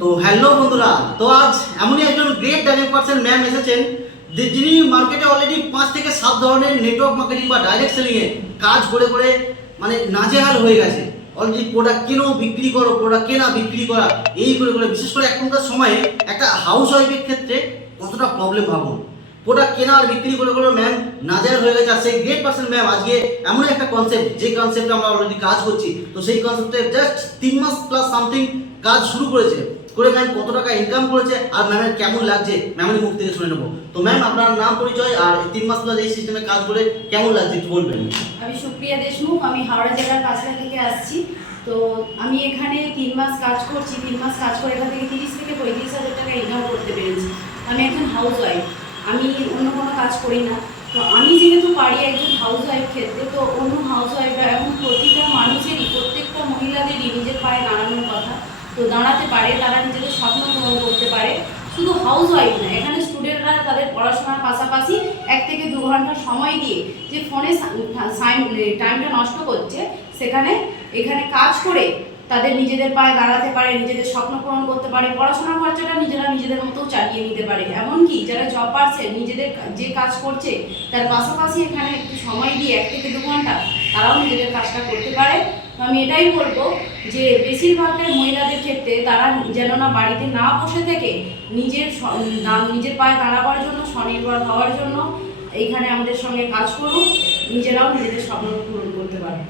তো হ্যালো বন্ধুরা, তো আজ এমনই একজন গ্রেট ডাইরেক্ট পার্সন ম্যাম এসেছেন যিনি মার্কেটে অলরেডি 5 থেকে 7 ধরনের নেটওয়ার্ক মার্কেটিং বা ডাইরেক্ট সেলিংয়ে কাজ করে করে মানে নাজেহাল হয়ে গেছে। অলরেডি প্রোডাক্ট কেনো বিক্রি করো, প্রোডাক্ট কেনা বিক্রি করা, এই করে করে বিশেষ করে এখনকার সময়ে একটা হাউস ওয়াইফের ক্ষেত্রে কতটা প্রবলেম ভাবুন। প্রোডাক্ট কেনা আর বিক্রি করে করে ম্যাম নাজেহাল হয়ে গেছে। আর সেই গ্রেট পার্সন ম্যাম আজকে এমন একটা কনসেপ্ট, যে কনসেপ্টে আমরা অলরেডি কাজ করছি, তো সেই কনসেপ্টে জাস্ট 3 মাস প্লাস সামথিং কাজ শুরু করেছে, করে ম্যাম কত টাকা ইনকাম করেছে আর ম্যামের কেমন লাগছে ম্যামের মুখ থেকে শুনে নেবো। তো ম্যাম আপনার নাম পরিচয় আর 3 মাস প্লাস এই সিস্টেমে কাজ করে কেমন লাগছে একটু বলবেন। আমি সুপ্রিয়া দেশমুখ, আমি হাওড়া জেলার কাছড়া থেকে আসছি। তো আমি এখানে 3 মাস কাজ করছি। 3 মাস কাজ করে এখান থেকে 30 থেকে 35,000 টাকা ইনকাম করতে পেরেছি। আমি একজন হাউস ওয়াইফ, আমি অন্য কোনো কাজ করি না। তো আমি যেহেতু পারি একজন হাউস ওয়াইফ ক্ষেত্রে, তো অন্য হাউস ওয়াইফরা এবং প্রতিটা মানুষেরই, প্রত্যেকটা মহিলাদেরই নিজের পায়ে দাঁড়ানোর কথা, তো দাঁড়াতে পারে, তারা নিজেদের স্বপ্ন পূরণ করতে পারে। শুধু হাউস ওয়াইফ না, এখানে স্টুডেন্টরা তাদের পড়াশোনার পাশাপাশি 1 থেকে 2 ঘন্টা সময় দিয়ে যে ফোনে টাইমটা নষ্ট করছে, এখানে কাজ করে তাদের নিজেদের পায়ে দাঁড়াতে পারে, নিজেদের স্বপ্ন পূরণ করতে পারে, পড়াশোনার খরচাটা নিজেরা নিজেদের মতো চালিয়ে নিতে পারে। এমনকি যারা জব পাচ্ছে, নিজেদের যে কাজ করছে তার পাশাপাশি এখানে একটু সময় দিয়ে 1 থেকে 2 ঘন্টা তারাও নিজেদের কাজটা করতে পারে। তো আমি এটাই বলবো যে বেশিরভাগটাই মহিলাদের ক্ষেত্রে তারা যেন না বাড়িতে না বসে থেকে নিজের পায়ে দাঁড়াবার জন্য, স্বনির্ভর হওয়ার জন্য এইখানে আমাদের সঙ্গে কাজ করুক, নিজেরাও নিজেদের স্বপ্ন পূরণ করতে পারে।